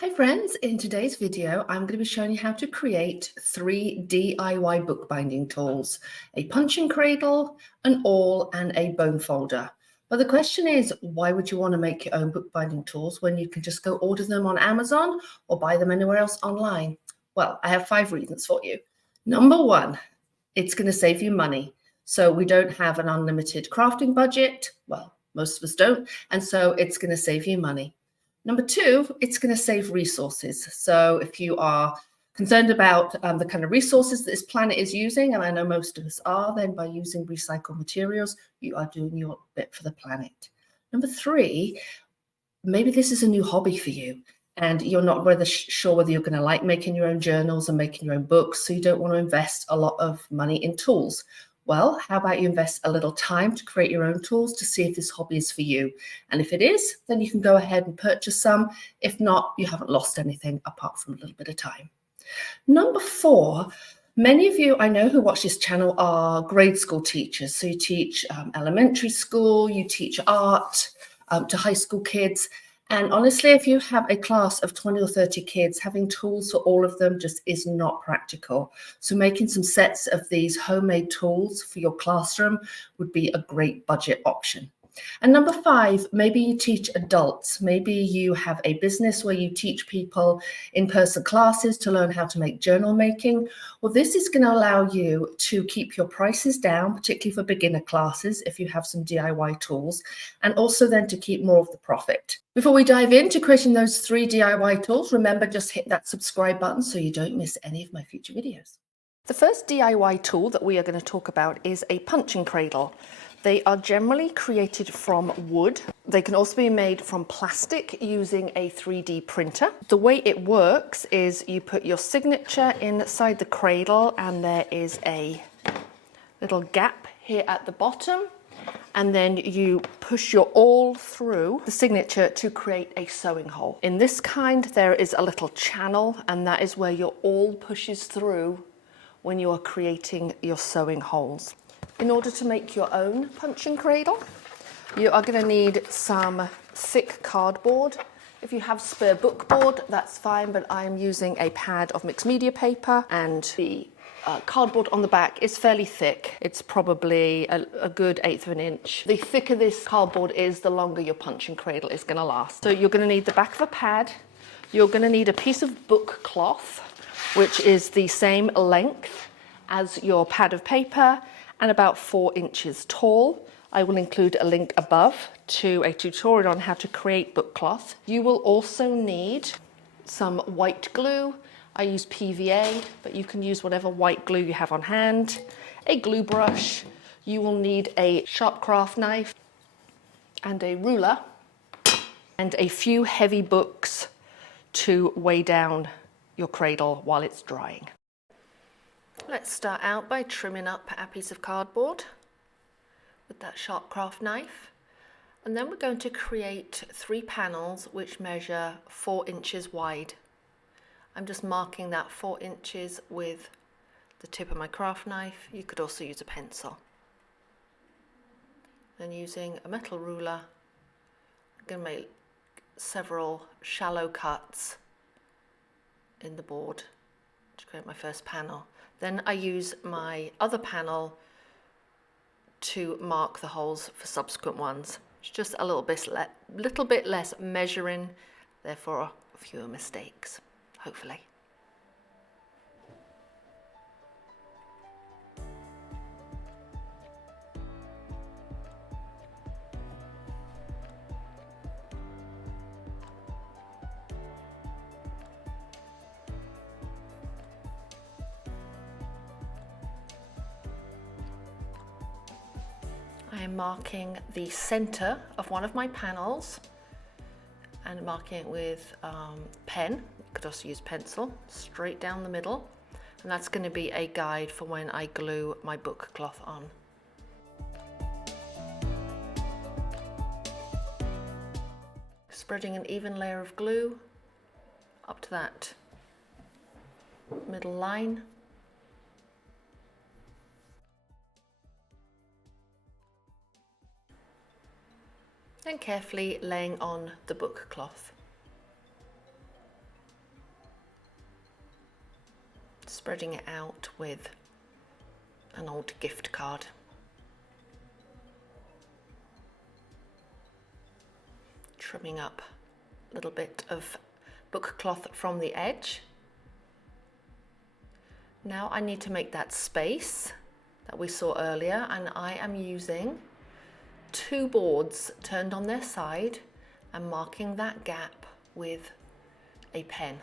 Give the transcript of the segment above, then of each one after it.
Hi friends, in today's video I'm going to be showing you how to create 3 DIY bookbinding tools, a punching cradle, an awl and a bone folder. But the question is, why would you want to make your own bookbinding tools when you can just go order them on Amazon or buy them anywhere else online? Well, I have 5 reasons for you. Number 1, it's going to save you money. So we don't have an unlimited crafting budget. Well, most of us don't. And so it's going to save you money. Number 2, it's going to save resources. So if you are concerned about the kind of resources that this planet is using, and I know most of us are, then by using recycled materials, you are doing your bit for the planet. Number 3, maybe this is a new hobby for you and you're not sure whether you're going to like making your own journals and making your own books, so you don't want to invest a lot of money in tools. Well, how about you invest a little time to create your own tools to see if this hobby is for you? And if it is, then you can go ahead and purchase some. If not, you haven't lost anything apart from a little bit of time. Number 4, many of you I know who watch this channel are grade school teachers. So you teach elementary school, you teach art to high school kids. And honestly, if you have a class of 20 or 30 kids, having tools for all of them just is not practical. So making some sets of these homemade tools for your classroom would be a great budget option. And number 5, maybe you teach adults. Maybe you have a business where you teach people in-person classes to learn how to make journal making. Well, this is going to allow you to keep your prices down, particularly for beginner classes, if you have some DIY tools, and also then to keep more of the profit. Before we dive into creating those 3 DIY tools, remember, just hit that subscribe button so you don't miss any of my future videos. The first DIY tool that we are going to talk about is a punching cradle. They are generally created from wood. They can also be made from plastic using a 3D printer. The way it works is you put your signature inside the cradle and there is a little gap here at the bottom, and then you push your awl through the signature to create a sewing hole. In this kind there is a little channel, and that is where your awl pushes through when you are creating your sewing holes. In order to make your own punching cradle, you are going to need some thick cardboard. If you have spare bookboard, that's fine, but I'm using a pad of mixed media paper, and the cardboard on the back is fairly thick. It's probably a good 1/8 of an inch. The thicker this cardboard is, the longer your punching cradle is going to last. So you're going to need the back of a pad. You're going to need a piece of book cloth, which is the same length as your pad of paper and about 4 inches tall. I will include a link above to a tutorial on how to create book cloth. You will also need some white glue. I use PVA, but you can use whatever white glue you have on hand. A glue brush. You will need a sharp craft knife and a ruler and a few heavy books to weigh down your cradle while it's drying. Let's start out by trimming up our piece of cardboard with that sharp craft knife, and then we're going to create 3 panels which measure 4 inches wide. I'm just marking that 4 inches with the tip of my craft knife. You could also use a pencil. Then using a metal ruler, I'm going to make several shallow cuts in the board to create my first panel. Then I use my other panel to mark the holes for subsequent ones. It's just a little bit less measuring, therefore fewer mistakes, hopefully. I am marking the center of one of my panels and marking it with pen. You could also use pencil, straight down the middle, and that's going to be a guide for when I glue my book cloth on. Spreading an even layer of glue up to that middle line. Then carefully laying on the book cloth. spreading it out with an old gift card. Trimming up a little bit of book cloth from the edge. Now I need to make that space that we saw earlier, and I am using 2 boards turned on their side and marking that gap with a pen.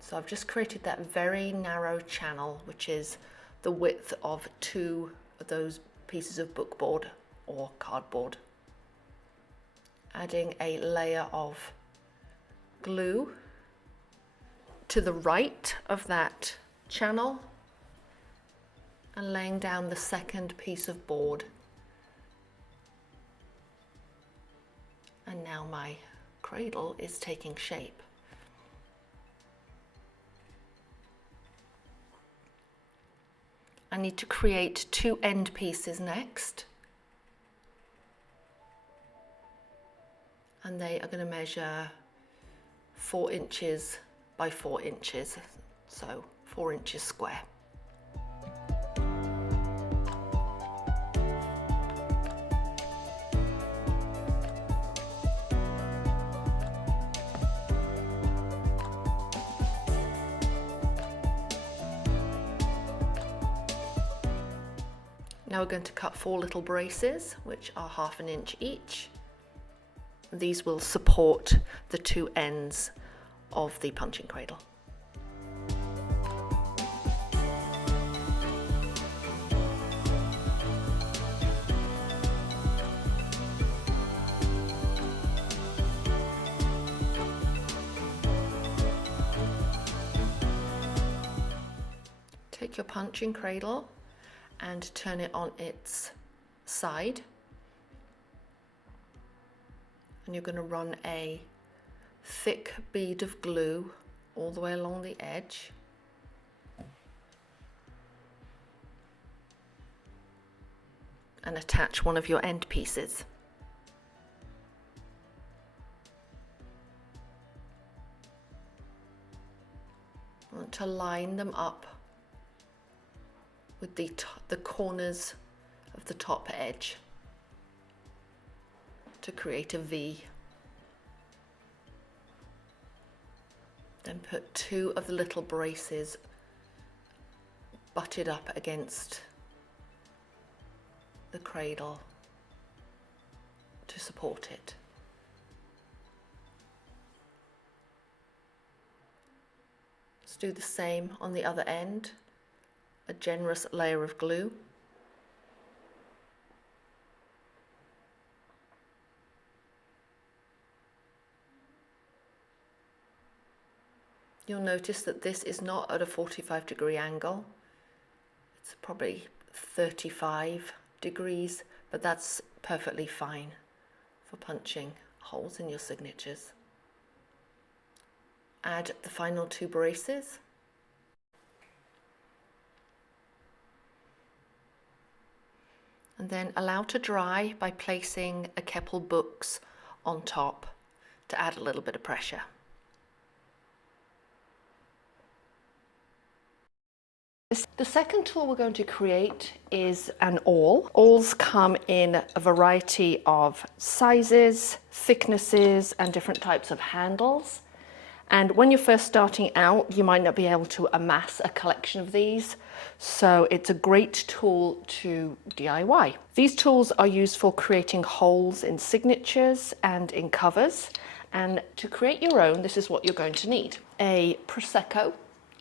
So I've just created that very narrow channel, which is the width of 2 of those pieces of bookboard or cardboard. Adding a layer of glue to the right of that channel and laying down the second piece of board. And now my cradle is taking shape. I need to create 2 end pieces next. And they are going to measure 4 inches by 4 inches, so 4 inches square. Now we're going to cut 4 little braces, which are 1/2 inch each. These will support the 2 ends of the punching cradle. Take your punching cradle and turn it on its side, and you're going to run a thick bead of glue all the way along the edge. And attach one of your end pieces. I want to line them up with the corners of the top edge to create a V. Then put 2 of the little braces butted up against the cradle to support it. Let's do the same on the other end. A generous layer of glue. You'll notice that this is not at a 45-degree angle. It's probably 35 degrees, but that's perfectly fine for punching holes in your signatures. Add the final 2 braces. And then allow to dry by placing a couple books on top to add a little bit of pressure. The second tool we're going to create is an awl. Awls come in a variety of sizes, thicknesses, and different types of handles. And when you're first starting out, you might not be able to amass a collection of these. So it's a great tool to DIY. These tools are used for creating holes in signatures and in covers. And to create your own, this is what you're going to need. A Prosecco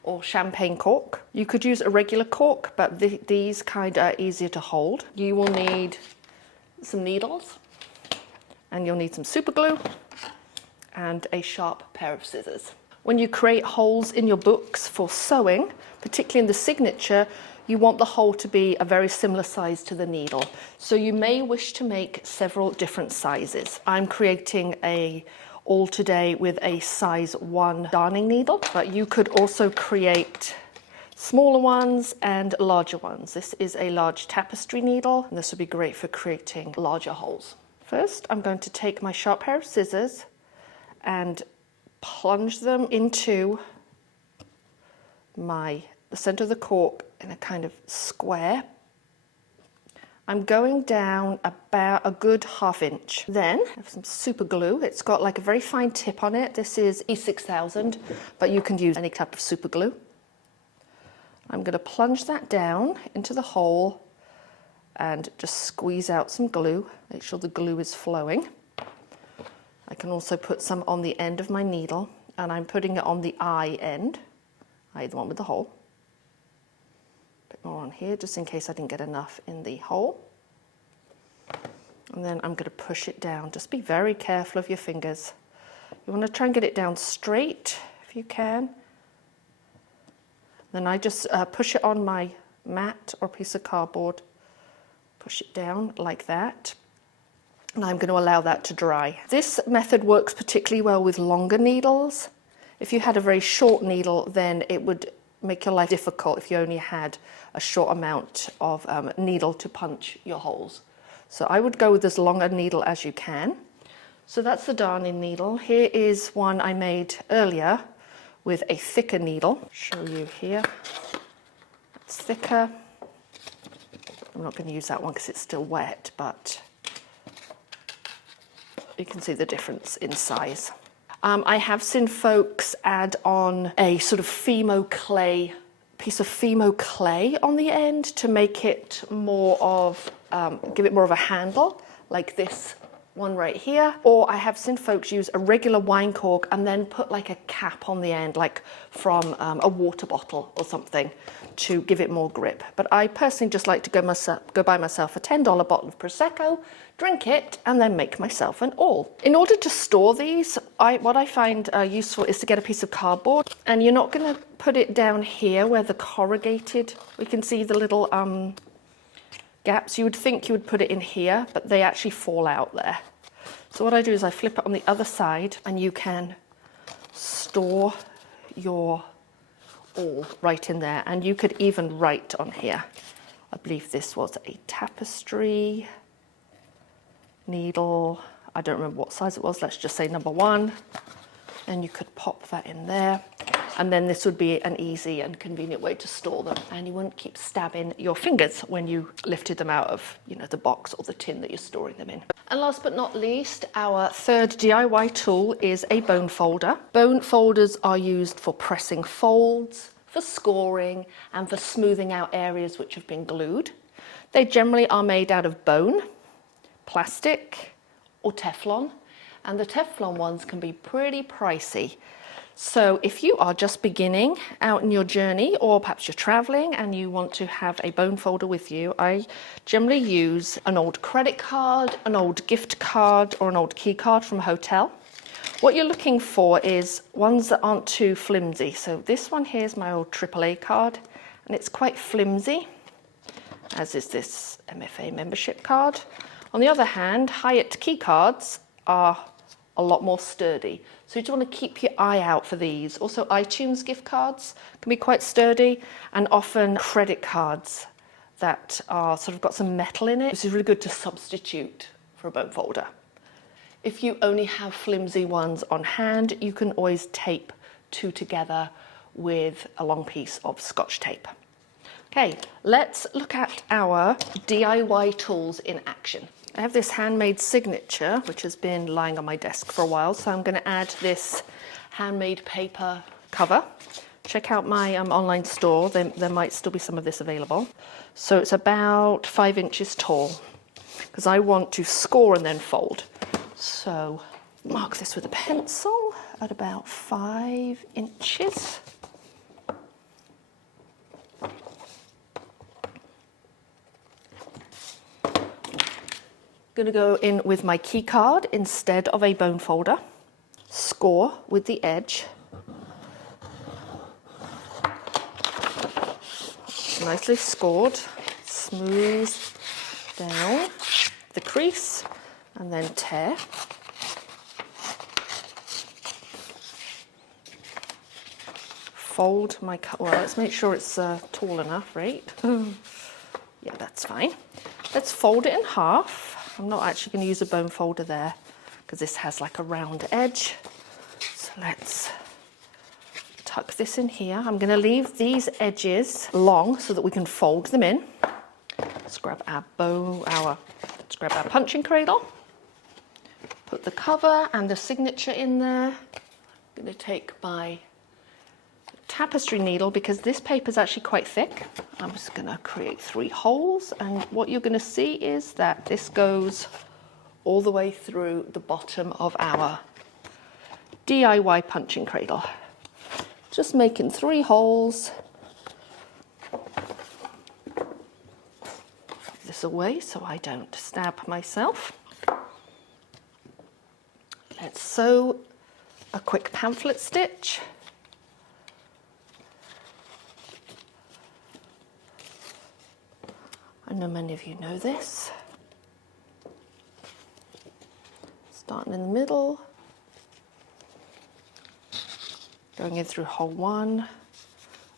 or champagne cork. You could use a regular cork, but these kind are easier to hold. You will need some needles, and you'll need some super glue and a sharp pair of scissors. When you create holes in your books for sewing, particularly in the signature, you want the hole to be a very similar size to the needle. So you may wish to make several different sizes. I'm creating a awl today with a size 1 darning needle, but you could also create smaller ones and larger ones. This is a large tapestry needle, and this would be great for creating larger holes. First, I'm going to take my sharp pair of scissors and plunge them into the center of the cork in a kind of square. I'm going down about a good 1/2 inch. Then I have some super glue. It's got like a very fine tip on it. This is E6000, but you can use any type of super glue. I'm going to plunge that down into the hole and just squeeze out some glue. Make sure the glue is flowing. I can also put some on the end of my needle, and I'm putting it on the eye end, the one with the hole. Bit more on here, just in case I didn't get enough in the hole. And then I'm going to push it down. Just be very careful of your fingers. You want to try and get it down straight if you can. Then I just push it on my mat or piece of cardboard. Push it down like that. And I'm going to allow that to dry. This method works particularly well with longer needles. If you had a very short needle, then it would make your life difficult if you only had a short amount of needle to punch your holes. So I would go with as long a needle as you can. So that's the darning needle. Here is one I made earlier with a thicker needle. I'll show you here. It's thicker. I'm not going to use that one because it's still wet, but you can see the difference in size. I have seen folks add on a sort of piece of Fimo clay on the end to make it more of, give it more of a handle, like this one right here. Or I have seen folks use a regular wine cork and then put like a cap on the end, like from a water bottle or something, to give it more grip. But I personally just like to go buy myself a $10 bottle of Prosecco, drink it, and then make myself an awl. In order to store these, what I find useful is to get a piece of cardboard, and you're not going to put it down here where the corrugated, we can see the little gaps. You would think you would put it in here, but they actually fall out there. So what I do is I flip it on the other side, and you can store your awl right in there, and you could even write on here. I believe this was a tapestry needle. I don't remember what size it was. Let's just say number 1. And you could pop that in there. And then this would be an easy and convenient way to store them. And you wouldn't keep stabbing your fingers when you lifted them out of, the box or the tin that you're storing them in. And last but not least, our third DIY tool is a bone folder. Bone folders are used for pressing folds, for scoring, and for smoothing out areas which have been glued. They generally are made out of bone, plastic, or Teflon, and the Teflon ones can be pretty pricey. So if you are just beginning out in your journey, or perhaps you're traveling and you want to have a bone folder with you, I generally use an old credit card, an old gift card, or an old key card from a hotel. What you're looking for is ones that aren't too flimsy. So this one here is my old AAA card, and it's quite flimsy, as is this MFA membership card. On the other hand, Hyatt key cards are a lot more sturdy. So you just want to keep your eye out for these. Also, iTunes gift cards can be quite sturdy, and often credit cards that are sort of got some metal in it. This is really good to substitute for a bone folder. If you only have flimsy ones on hand, you can always tape 2 together with a long piece of Scotch tape. Okay, let's look at our DIY tools in action. I have this handmade signature, which has been lying on my desk for a while, so I'm going to add this handmade paper cover. Check out my online store, there might still be some of this available. So it's about 5 inches tall, because I want to score and then fold. So mark this with a pencil at about 5 inches. Going to go in with my key card instead of a bone folder. Score with the edge. Nicely scored. Smooth down the crease and then tear. Fold my cut. Well, let's make sure it's tall enough, right? Yeah, that's fine. Let's fold it in half. I'm not actually going to use a bone folder there because this has like a round edge. So let's tuck this in here. I'm going to leave these edges long so that we can fold them in. Let's grab our let's grab our punching cradle. Put the cover and the signature in there. I'm going to take my tapestry needle because this paper is actually quite thick. I'm just going to create 3 holes, and what you're going to see is that this goes all the way through the bottom of our DIY punching cradle. Just making 3 holes. Put this away so I don't stab myself. Let's sew a quick pamphlet stitch. I know many of you know this. Starting in the middle, going in through hole 1,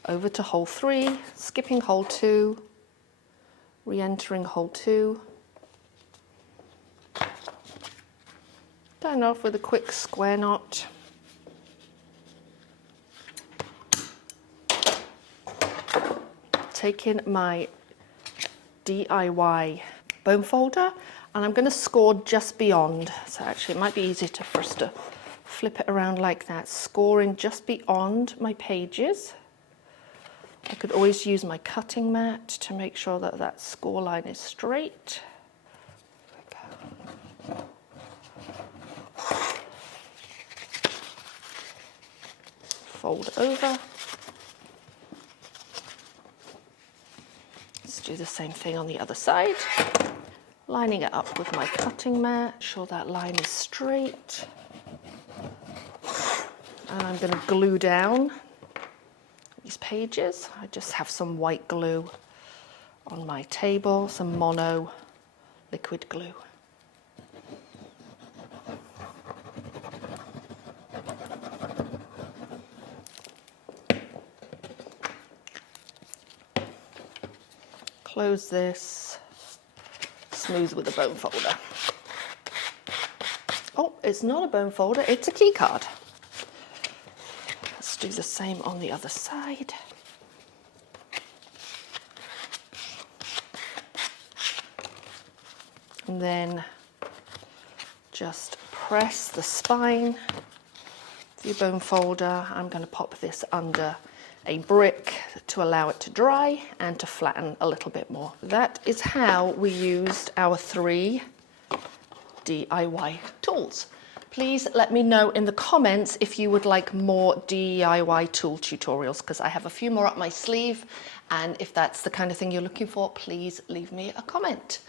over to hole 3, skipping hole 2, re-entering hole 2, tying off with a quick square knot. Taking my DIY bone folder, and I'm going to score just beyond. So actually it might be easier for us to flip it around like that, scoring just beyond my pages. I could always use my cutting mat to make sure that that score line is straight. Fold over. Let's do the same thing on the other side. Lining it up with my cutting mat, sure that line is straight. And I'm going to glue down these pages. I just have some white glue on my table, some mono liquid glue. Close this, smooth with a bone folder. Oh, it's not a bone folder, it's a key card. Let's do the same on the other side. And then just press the spine of your bone folder. I'm going to pop this under a brick to allow it to dry and to flatten a little bit more. That is how we used our 3 DIY tools. Please let me know in the comments if you would like more DIY tool tutorials, because I have a few more up my sleeve, and if that's the kind of thing you're looking for, please leave me a comment.